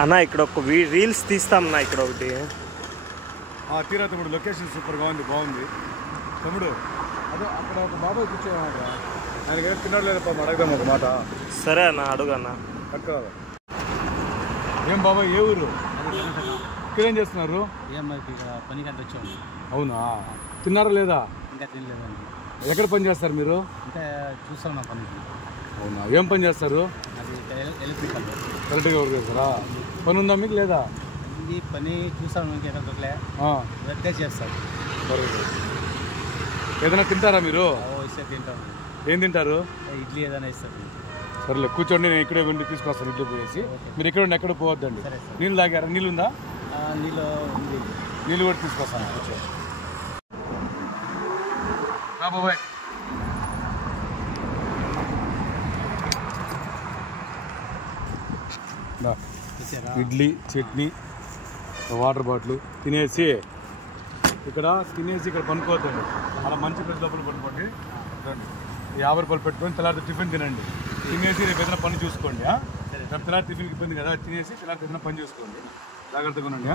అన్న ఇక్కడ ఒక రీల్స్ తీస్తామన్నా ఇక్కడ ఒకటి. తీరా తమ్ముడు, లొకేషన్ సూపర్గా ఉంది, బాగుంది తమ్ముడు. అదే అక్కడ ఒక బాబాయ్ కూర్చోమాట, ఆయనకి ఏం తిన్నాడు లేదప్ప, అడగదాం ఒక మాట. సరే అన్న, అడుగన్నా. అక్కడ ఏం బాబాయ్, ఏ ఊరు? ఇక్కడేం చేస్తున్నారు? పని గంట వచ్చాము. అవునా, తిన్నారా లేదా? ఇంకా తినలేదండి. ఎక్కడ పని చేస్తారు మీరు? ఇంకా చూస్తాం పనికి. అవునా, ఏం పని చేస్తారు? అది ఎలక్ట్రికల్. కరెక్ట్గా వర్క్ చేస్తారా? పని ఉందా మీకు లేదా? ఇది పని చూస్తాను, ఇంకేదో దొరకలే, వర్క్గా చేస్తాను. ఏదైనా తింటారా మీరు? ఇస్తే తింటాము. ఏం తింటారు? ఇడ్లీ ఏదైనా ఇస్తుంది. సరేలే, కూర్చోండి, నేను ఇక్కడే ఉండి తీసుకొస్తాను ఇడ్లీ పోయేసి. మీరు ఇక్కడ ఉండి ఎక్కడ పోవద్దండి. నీళ్ళు తాగారా? నీళ్ళు ఉందా? నీళ్ళు ఉంది, నీళ్ళు కూడా తీసుకొస్తాను. కూర్చో బాబాయ్. ఇడ్లీ, చట్నీ, వాటర్ బాటిల్ తినేసి ఇక్కడ పనుకోవద్దండి. అలా మంచి ప్లేస్ లోపల పనుకోండి. 50 రూపాయలు పెట్టుకొని తెల్లారి టిఫిన్ తినండి. తినేసి రేపు ఏదైనా పని చూసుకోండి. రేపు తెల్లారి టిఫిన్కి ఇబ్బంది కదా, తినేసి తెల్లారి ఏదైనా పని చూసుకోండి. జాగ్రత్తగా ఉండండి.